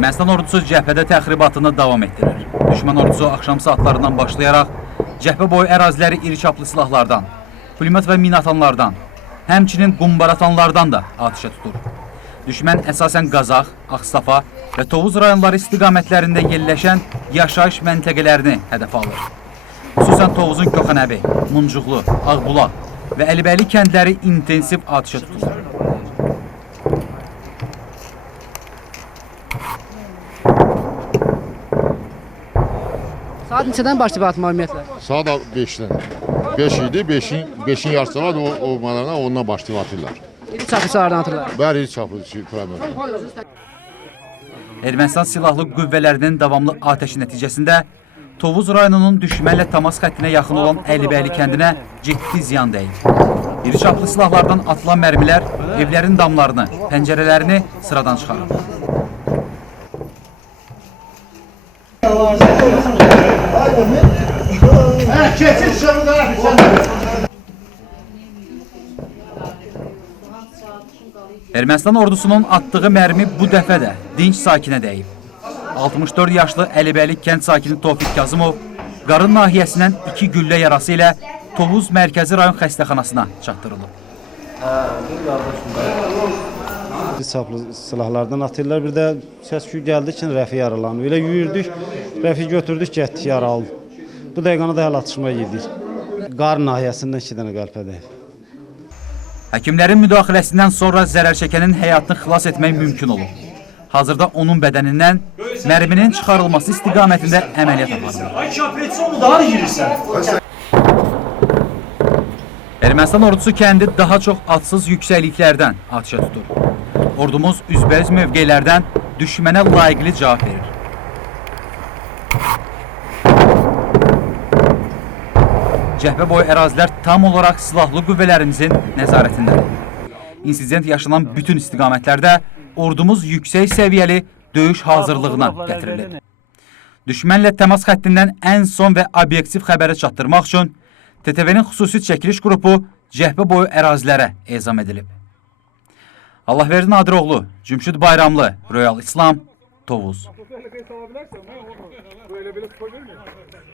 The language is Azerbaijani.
Ermənistan ordusu cəbhədə təxribatını davam etdirir. Düşmən ordusu axşam saatlarından başlayaraq cəbhə boyu əraziləri iri çaplı silahlardan, pulemyot və minatanlardan, həmçinin qumbaratanlardan da atışa tutur. Düşmən əsasən Qazax, Ağstafa və Tovuz rayonları istiqamətlərində yerləşən yaşayış məntəqələrini hədəf alır. Xüsusən Tovuzun Köxənəbi, Muncuqlu, Ağbulaq və Əlibəyli kəndləri intensiv atışa tutulur. Saat neçədən başlayıb atma ümumiyyətlə? Saat 5'den. 5 idi, 5'in yarısı var, o mallarına ondan başlayıb atırlar. İri çapı silahlardan atırlar. Bəli, çapı problem. Ermənistan silahlı qüvvələrinin davamlı atəşi nəticəsində Tovuz rayonunun düşmənlə təmas xəttinə yaxın olan Əlibəyli kəndinə ciddi ziyan dəyib. İri çaplı silahlardan atılan mərmilər evlərin damlarını, pəncərələrini sıradan çıxarır. Ermənistan ordusunun atdığı mərmi bu dəfə də dinc sakinə dəyib. 64 yaşlı Əlibəyli kənd sakini Tofiq Kazımov qarın nahiyəsindən 2 güllə yarası ilə Tovuz Mərkəzi rayon xəstəxanasına çatdırılıb. Çaplı silahlardan atırlar. Bir də səs-küy gəldi ki, Rəfi yaralanıb. Elə yüyürdük, Rəfi götürdük, getdik, yaralı. Bu dəqiqanı da hələ atışma yedik. Qarın nahiyəsindən 2 dənə qəlpə dəyib. Həkimlərin müdaxiləsindən sonra zərər çəkənin həyatını xilas etmək mümkün olub. Hazırda onun bədənindən mərminin çıxarılması istiqamətində əməliyyat aparılır. Ermənistan ordusu kəndi daha çox atsız yüksəkliklərdən atışa tutur. Ordumuz üzbəüz mövqelərdən düşmənə layiqli cavab verir. Cəbhə boyu ərazilər tam olaraq silahlı qüvvələrimizin nəzarətindədir. İnsident yaşanan bütün istiqamətlərdə ordumuz yüksək səviyyəli döyüş hazırlığına gətirilib. Düşmənlə təmas xəttindən ən son və obyektiv xəbəri çatdırmaq üçün TTV-nin xüsusi çəkiliş qrupu cəbhə boyu ərazilərə ezam edilib. Allahverdi Nadiroğlu, Cümşüd Bayramlı, Royal İslam, Tovuz.